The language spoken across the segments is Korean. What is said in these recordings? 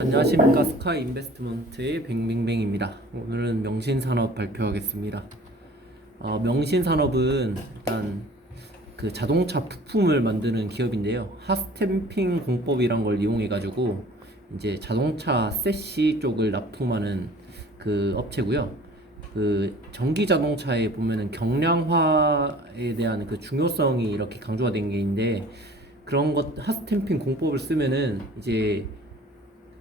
안녕하십니까. 스카이 인베스트먼트의 뱅뱅뱅입니다. 오늘은 명신산업 발표하겠습니다. 명신산업은 일단 그 자동차 부품을 만드는 기업인데요. 핫스탬핑 공법이란 걸 이용해 가지고 이제 자동차 세시 쪽을 납품하는 그 업체고요. 그 전기 자동차에 보면은 경량화에 대한 그 중요성이 이렇게 강조가 된 게 있는데, 그런 것 핫스탬핑 공법을 쓰면은 이제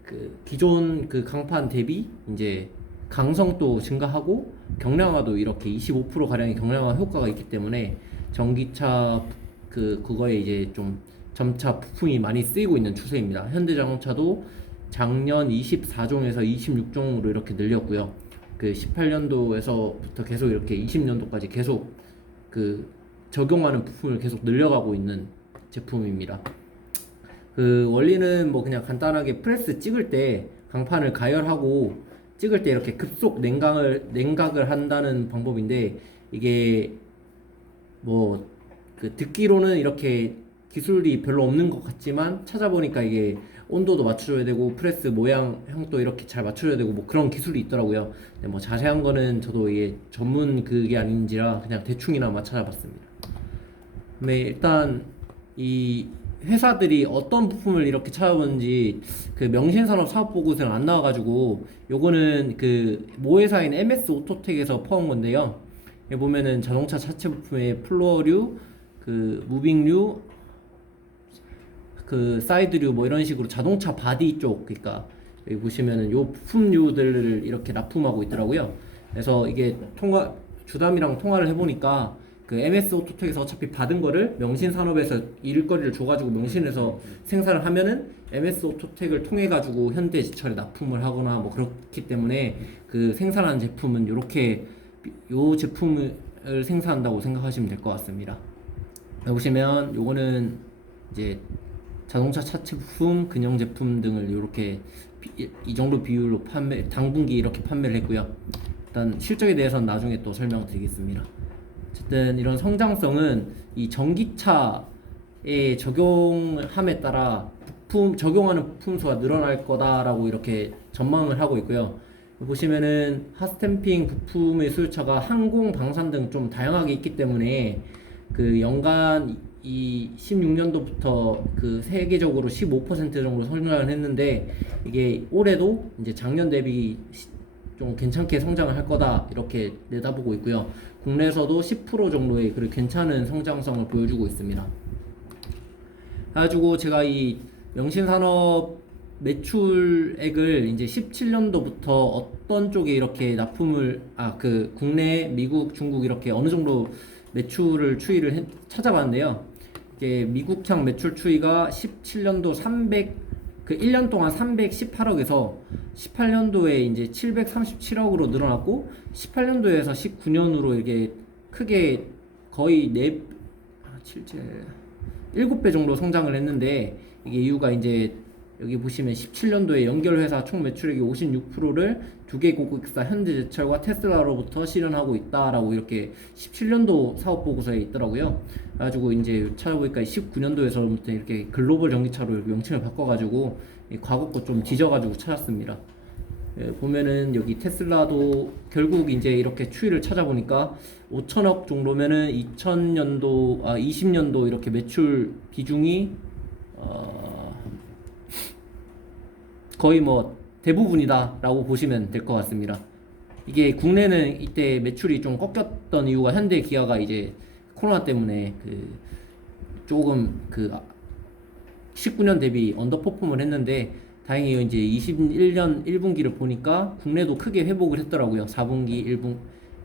그 기존 그 강판 대비 이제 강성도 증가하고 경량화도 이렇게 25% 가량의 경량화 효과가 있기 때문에 전기차 그거에 이제 좀 점차 부품이 많이 쓰이고 있는 추세입니다. 현대자동차도 작년 24종에서 26종으로 이렇게 늘렸고요. 그 18년도에서부터 계속 이렇게 20년도까지 계속 그 적용하는 부품을 계속 늘려가고 있는 제품입니다. 그 원리는 뭐 그냥 간단하게 프레스 찍을 때 강판을 가열하고 찍을 때 이렇게 급속 냉각을 한다는 방법인데, 이게 뭐 그 듣기로는 이렇게 기술이 별로 없는 것 같지만 찾아보니까 이게 온도도 맞춰줘야 되고 프레스 모양형도 이렇게 잘 맞춰줘야 되고 뭐 그런 기술이 있더라고요. 근데 뭐 자세한 거는 저도 이게 전문 그게 아닌지라 그냥 대충이나마 찾아봤습니다. 네, 일단 이 회사들이 어떤 부품을 이렇게 찾아보는지 그 명신산업 사업보고서는 안 나와가지고, 요거는 그 모회사인 MS 오토텍에서 퍼온 건데요. 여기 보면은 자동차 자체 부품의 플로어류, 그 무빙류, 그 사이드류 뭐 이런 식으로 자동차 바디 쪽, 그러니까 여기 보시면은 요 부품류들을 이렇게 납품하고 있더라고요. 그래서 이게 주담이랑 통화를 해보니까 그 MS 오토텍에서 어차피 받은 거를 명신산업에서 일거리를 줘가지고 명신에서 생산을 하면은 MS 오토텍을 통해 가지고 현대제철에 납품을 하거나 뭐 그렇기 때문에 그 생산한 제품은 요렇게 요 제품을 생산한다고 생각하시면 될 것 같습니다. 여기 보시면 요거는 이제 자동차 차체 부품, 근형 제품 등을 이렇게 이 정도 비율로 당분기 이렇게 판매를 했고요. 일단 실적에 대해서는 나중에 또 설명드리겠습니다. 어쨌든 이런 성장성은 이 전기차에 적용함에 따라 적용하는 부품 수가 늘어날 거다라고 이렇게 전망을 하고 있고요. 보시면은 핫스탬핑 부품의 수요처가 항공, 방산 등 좀 다양하게 있기 때문에 그 연간 이 16년도부터 그 세계적으로 15% 정도 성장을 했는데, 이게 올해도 이제 작년 대비 좀 괜찮게 성장을 할 거다 이렇게 내다보고 있고요. 국내에서도 10% 정도의 그 괜찮은 성장성을 보여주고 있습니다. 그래가지고 제가 이 명신산업 매출액을 이제 17년도부터 어떤 쪽에 이렇게 납품을 그 국내, 미국, 중국 이렇게 어느 정도 매출을 찾아봤는데요. 이게 미국향 매출 추이가 17년도 1년 동안 318억에서 18년도에 이제 737억으로 늘어났고, 18년도에서 19년으로 이게 크게 거의 7배 정도 성장을 했는데, 이게 이유가 이제 여기 보시면 17년도에 연결회사 총 매출액의 56%를 두 개 고객사 현대제철과 테슬라로부터 실현하고 있다라고 이렇게 17년도 사업보고서에 있더라고요. 그래가지고 이제 찾아보니까 19년도에서부터 이렇게 글로벌 전기차로 명칭을 바꿔가지고 과거 거 좀 뒤져가지고 찾았습니다. 보면은 여기 테슬라도 결국 이제 이렇게 추이를 찾아보니까 5천억 정도면은 20년도 이렇게 매출 비중이 거의 뭐 대부분이다 라고 보시면 될 것 같습니다. 이게 국내는 이때 매출이 좀 꺾였던 이유가 현대 기아가 이제 코로나 때문에 그 조금 그 19년 대비 언더퍼폼을 했는데, 다행히 이제 21년 1분기를 보니까 국내도 크게 회복을 했더라고요. 4분기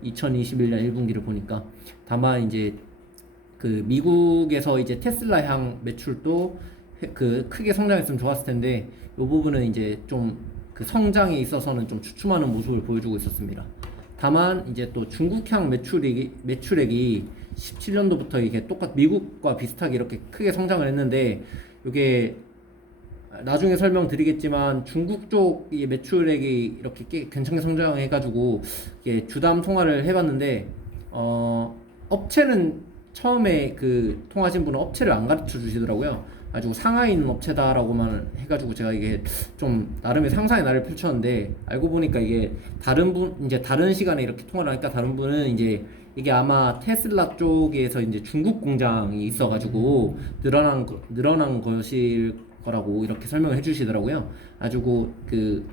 2021년 1분기를 보니까. 다만 이제 그 미국에서 이제 테슬라향 매출도 그 크게 성장했으면 좋았을 텐데, 이 부분은 이제 좀 그 성장에 있어서는 좀 주춤하는 모습을 보여주고 있었습니다. 다만 이제 또 중국향 매출액이 17년도부터 이게 미국과 비슷하게 이렇게 크게 성장을 했는데, 이게 나중에 설명드리겠지만 중국 쪽 매출액이 이렇게 괜찮게 성장해가지고 이게 주담 통화를 해봤는데, 업체는 처음에 그 통화하신 분은 업체를 안 가르쳐 주시더라고요. 아주 상하이 있는 업체다라고만 해가지고 제가 이게 좀 나름의 상상의 나를 펼쳤는데, 알고 보니까 이게 다른 분 이제 다른 시간에 이렇게 통화를 하니까 다른 분은 이제 이게 아마 테슬라 쪽에서 이제 중국 공장이 있어가지고 늘어난 것일 거라고 이렇게 설명을 해주시더라고요. 아주 그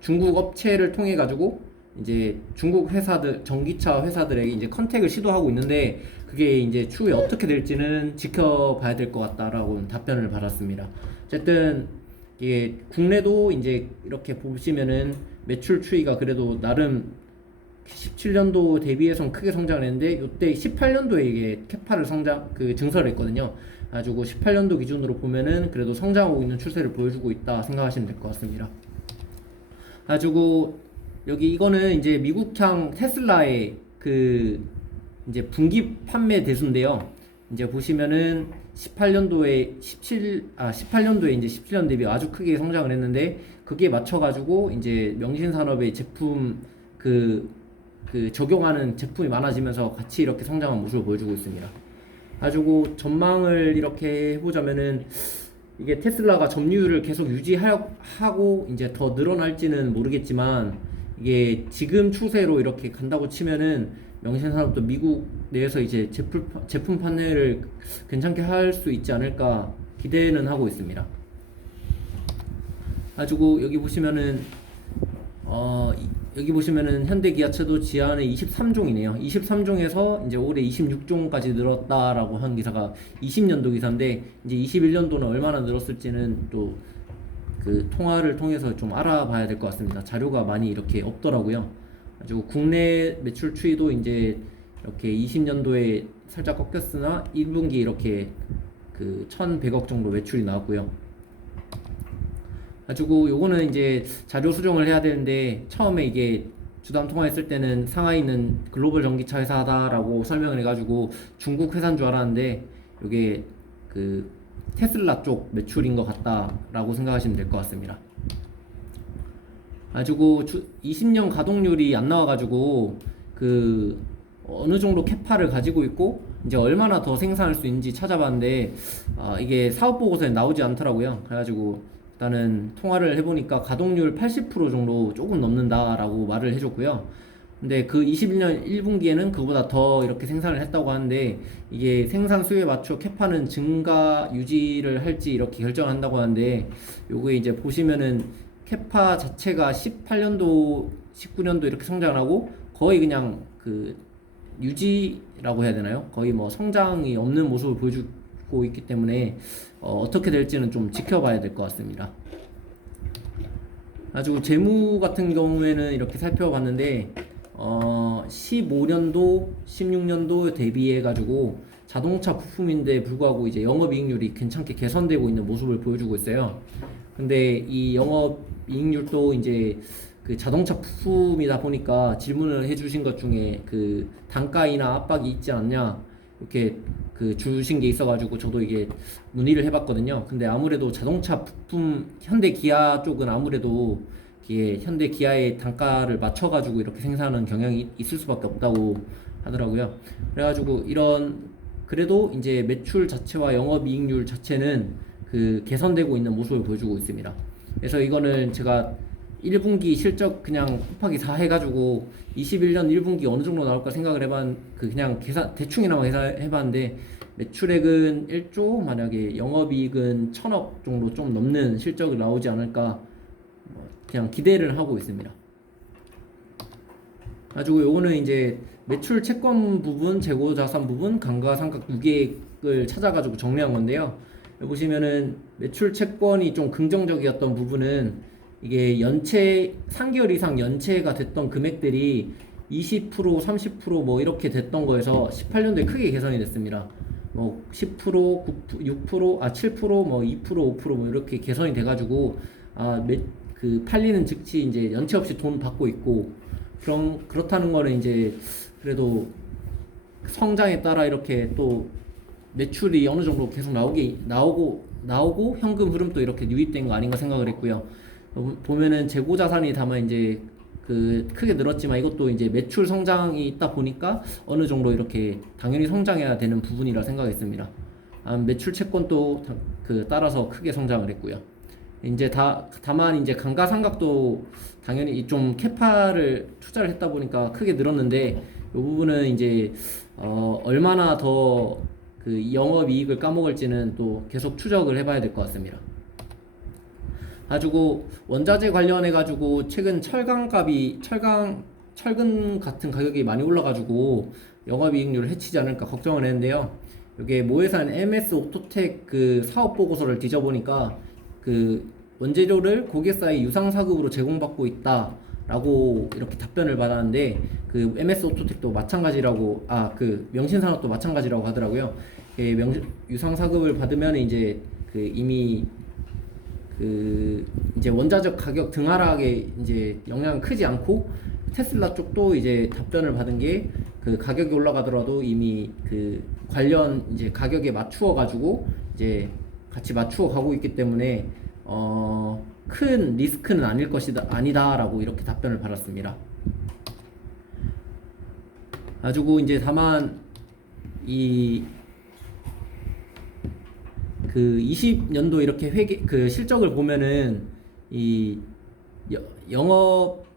중국 업체를 통해 가지고 이제 중국 회사들, 전기차 회사들에게 이제 컨택을 시도하고 있는데, 그게 이제 추후에 어떻게 될지는 지켜봐야 될 것 같다라고 답변을 받았습니다. 어쨌든 이게 국내도 이제 이렇게 보시면은 매출 추이가 그래도 나름 17년도 대비해서 크게 성장을 했는데, 이때 18년도에 이게 캐파를 증설을 했거든요. 가지고 18년도 기준으로 보면은 그래도 성장하고 있는 추세를 보여주고 있다 생각하시면 될 것 같습니다. 가지고 여기 이거는 이제 미국향 테슬라의 그 이제 분기 판매 대수인데요. 이제 보시면은 18년도에 이제 17년 대비 아주 크게 성장을 했는데, 그게 맞춰가지고 이제 명신산업의 제품 적용하는 제품이 많아지면서 같이 이렇게 성장한 모습을 보여주고 있습니다. 가지고 전망을 이렇게 해보자면은, 이게 테슬라가 점유율을 계속 유지하고 이제 더 늘어날지는 모르겠지만, 이게 지금 추세로 이렇게 간다고 치면은 명신산업도 미국 내에서 이제 제품 판매를 괜찮게 할 수 있지 않을까 기대는 하고 있습니다. 가지고 여기 보시면은 현대 기아차도 지안의 23종이네요. 23종에서 이제 올해 26종까지 늘었다라고 한 기사가 20년도 기사인데, 이제 21년도는 얼마나 늘었을지는 또 그 통화를 통해서 좀 알아봐야 될 것 같습니다. 자료가 많이 이렇게 없더라고요. 그리고 국내 매출 추이도 이제 이렇게 20년도에 살짝 꺾였으나 1분기 이렇게 그 1,100억 정도 매출이 나왔고요. 가지고 요거는 이제 자료 수정을 해야 되는데, 처음에 이게 주담 통화했을 때는 상하이 있는 글로벌 전기차 회사다라고 설명을 해가지고 중국 회사인 줄 알았는데, 요게 그 테슬라 쪽 매출인 것 같다라고 생각하시면 될 것 같습니다. 가지고 20년 가동률이 안 나와가지고 그 어느 정도 캐파를 가지고 있고 이제 얼마나 더 생산할 수 있는지 찾아봤는데, 이게 사업 보고서에 나오지 않더라고요. 그래가지고 일단은 통화를 해보니까 가동률 80% 정도 조금 넘는다라고 말을 해줬고요. 근데 그 21년 1분기에는 그보다 더 이렇게 생산을 했다고 하는데, 이게 생산 수요에 맞춰 캐파는 증가 유지를 할지 이렇게 결정한다고 하는데, 요게 이제 보시면은 캐파 자체가 18년도 19년도 이렇게 성장하고 거의 그냥 그 유지라고 해야 되나요? 거의 뭐 성장이 없는 모습을 보여주고 있기 때문에 어떻게 될지는 좀 지켜봐야 될 것 같습니다. 가지고 재무 같은 경우에는 이렇게 살펴봤는데, 15년도, 16년도 대비해 가지고 자동차 부품인데 불구하고 이제 영업이익률이 괜찮게 개선되고 있는 모습을 보여주고 있어요. 근데 이 영업이익률도 이제 그 자동차 부품이다 보니까 질문을 해주신 것 중에 그 단가이나 압박이 있지 않냐 이렇게 그 주신 게 있어가지고 저도 이게 문의를 해봤거든요. 근데 아무래도 자동차 부품 현대 기아 쪽은 아무래도 이게 현대 기아의 단가를 맞춰가지고 이렇게 생산하는 경향이 있을 수밖에 없다고 하더라고요. 그래가지고 그래도 이제 매출 자체와 영업이익률 자체는 그 개선되고 있는 모습을 보여주고 있습니다. 그래서 이거는 제가 1분기 실적 그냥 곱하기 4 해가지고 21년 1분기 어느 정도 나올까 생각을 그냥 대충이나마 계산해봤는데, 매출액은 1조, 만약에 영업이익은 1,000억 정도 좀 넘는 실적이 나오지 않을까 그냥 기대를 하고 있습니다. 가지고 요거는 이제 매출 채권 부분, 재고 자산 부분, 감가상각 유계액을 찾아가지고 정리한 건데요. 여기 보시면은 매출 채권이 좀 긍정적이었던 부분은 이게 3개월 이상 연체가 됐던 금액들이 20%, 30% 뭐 이렇게 됐던 거에서 18년도에 크게 개선이 됐습니다. 뭐 10%, 9%, 6%, 7%, 뭐 2%, 5%, 뭐 이렇게 개선이 돼가지고 그 팔리는 즉시 이제 연체 없이 돈 받고 있고, 그렇다는 거는 이제 그래도 성장에 따라 이렇게 또 매출이 어느 정도 계속 나오고 현금 흐름도 이렇게 유입된 거 아닌가 생각을 했고요. 보면은 재고 자산이 다만 이제 그 크게 늘었지만 이것도 이제 매출 성장이 있다 보니까 어느 정도 이렇게 당연히 성장해야 되는 부분이라 생각했습니다. 매출 채권도 따라서 크게 성장을 했고요. 이제 다만 이제 감가상각도 당연히 좀 캐파를 투자를 했다 보니까 크게 늘었는데, 이 부분은 이제 얼마나 더 그 영업이익을 까먹을지는 또 계속 추적을 해봐야 될 것 같습니다. 가지고 원자재 관련해 가지고 최근 철근 같은 가격이 많이 올라가지고 영업이익률을 해치지 않을까 걱정을 했는데요. 이게 모회사인 MS 오토텍 그 사업 보고서를 뒤져보니까 그 원재료를 고객사의 유상사급으로 제공받고 있다라고 이렇게 답변을 받았는데, 그 MS 오토텍도 마찬가지라고, 그 명신산업도 마찬가지라고 하더라고요. 유상사급을 받으면 이제 이미 이제 원자재 가격 등하락에 이제 영향은 크지 않고, 테슬라 쪽도 이제 답변을 받은 게 그 가격이 올라가더라도 이미 그 관련 이제 가격에 맞추어 가지고 이제 같이 맞추어 가고 있기 때문에 큰 리스크는 아니다라고 이렇게 답변을 받았습니다. 가지고 이제 다만 그 20년도 이렇게 실적을 보면은 영업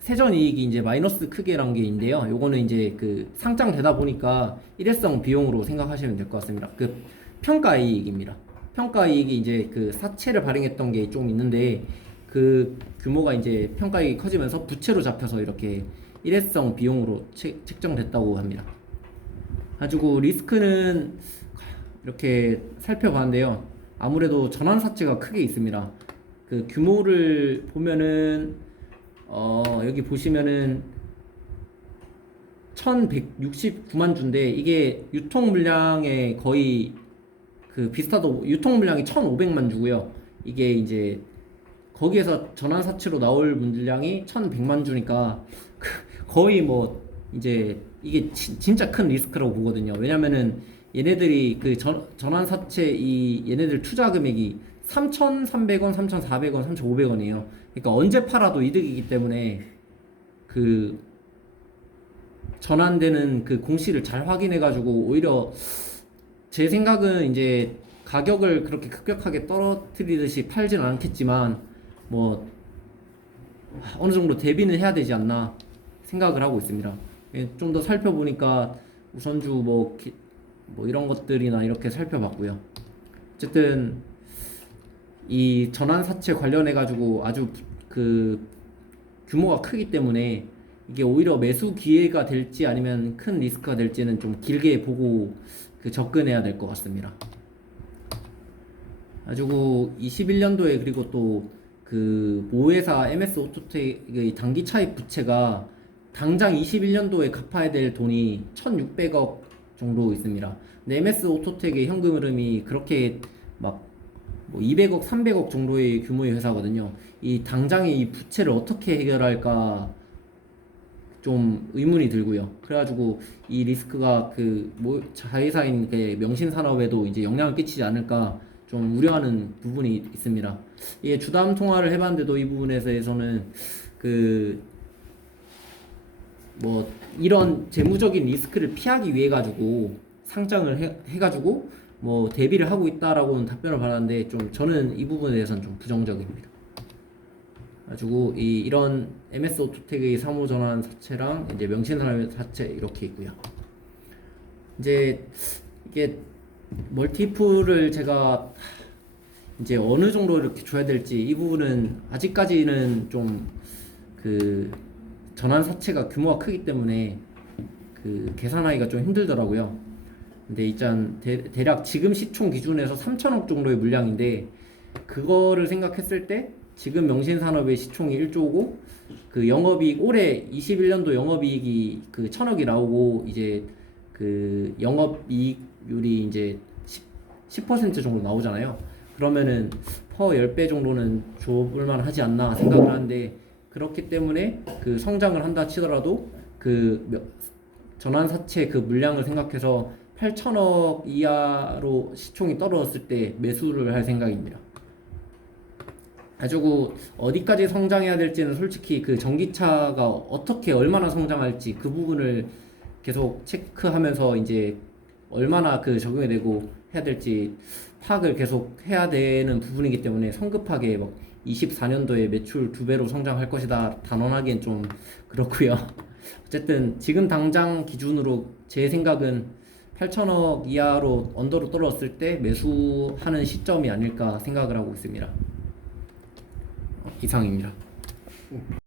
세전이익이 이제 마이너스 크게 난 게 있는데요. 요거는 이제 상장되다 보니까 일회성 비용으로 생각하시면 될 것 같습니다. 평가이익입니다. 평가이익이 이제 사채를 발행했던 게 좀 있는데, 그 규모가 이제 평가이익이 커지면서 부채로 잡혀서 이렇게 일회성 비용으로 책정됐다고 합니다. 가지고 리스크는 이렇게 살펴봤는데요. 아무래도 전환사채가 크게 있습니다. 그 규모를 보면은 여기 보시면은 1169만 주인데, 이게 유통 물량에 거의 비슷하다고, 유통 물량이 1500만 주고요. 이게 이제 거기에서 전환사채로 나올 물량이 1100만 주니까 거의 뭐 이제 이게 진짜 큰 리스크라고 보거든요. 왜냐면은 얘네들이 전환사채 얘네들 투자 금액이 3,300원, 3,400원, 3,500원이에요. 그러니까 언제 팔아도 이득이기 때문에 전환되는 공시를 잘 확인해가지고, 오히려 제 생각은 이제 가격을 그렇게 급격하게 떨어뜨리듯이 팔지는 않겠지만, 뭐 어느 정도 대비는 해야 되지 않나 생각을 하고 있습니다. 좀 더 살펴보니까 우선주 뭐 이런 것들이나 이렇게 살펴봤고요. 어쨌든 이 전환사채 관련해 가지고 아주 규모가 크기 때문에 이게 오히려 매수 기회가 될지 아니면 큰 리스크가 될지는 좀 길게 보고 접근해야 될 것 같습니다. 가지고 21년도에 그리고 또 모회사 MS 오토텍의 단기 차입 부채가 당장 21년도에 갚아야 될 돈이 1,600억 정도 있습니다. 근데 MS 오토텍의 현금 흐름이 그렇게 막 200억, 300억 정도의 규모의 회사거든요. 이 당장의 이 부채를 어떻게 해결할까 좀 의문이 들고요. 그래가지고 이 리스크가 자회사인 명신산업에도 이제 영향을 끼치지 않을까 좀 우려하는 부분이 있습니다. 예, 주담 통화를 해봤는데도 이 부분에 대해서는 이런 재무적인 리스크를 피하기 위해 가지고 상장을 해가지고 대비를 하고 있다라고는 답변을 받았는데, 좀 저는 이 부분에 대해서는 좀 부정적입니다. 가지고 이런 MS 오토텍의 사무전환 사채랑 이제 명신산업 사채 이렇게 있고요. 이제 이게 멀티플을 제가 이제 어느 정도 이렇게 줘야 될지, 이 부분은 아직까지는 좀 전환 사채가 규모가 크기 때문에 계산하기가 좀 힘들더라고요. 근데 일단 대략 지금 시총 기준에서 3천억 정도의 물량인데, 그거를 생각했을 때 지금 명신산업의 시총이 1조고 영업이익 올해 21년도 영업이익이 1,000억이 나오고, 이제 영업이익률이 이제 10% 정도 나오잖아요. 그러면은 퍼 10배 정도는 줘볼만 하지 않나 생각을 하는데, 그렇기 때문에 성장을 한다 치더라도 전환사채 물량을 생각해서 8천억 이하로 시총이 떨어졌을 때 매수를 할 생각입니다. 가지고 어디까지 성장해야 될지는 솔직히 전기차가 어떻게 얼마나 성장할지 그 부분을 계속 체크하면서 이제 얼마나 적용이 되고 해야 될지 파악을 계속 해야 되는 부분이기 때문에 성급하게 막 24년도에 매출 2배로 성장할 것이다 단언하기엔 좀 그렇고요. 어쨌든 지금 당장 기준으로 제 생각은 8천억 이하로 언더로 떨어졌을 때 매수하는 시점이 아닐까 생각을 하고 있습니다. 이상입니다.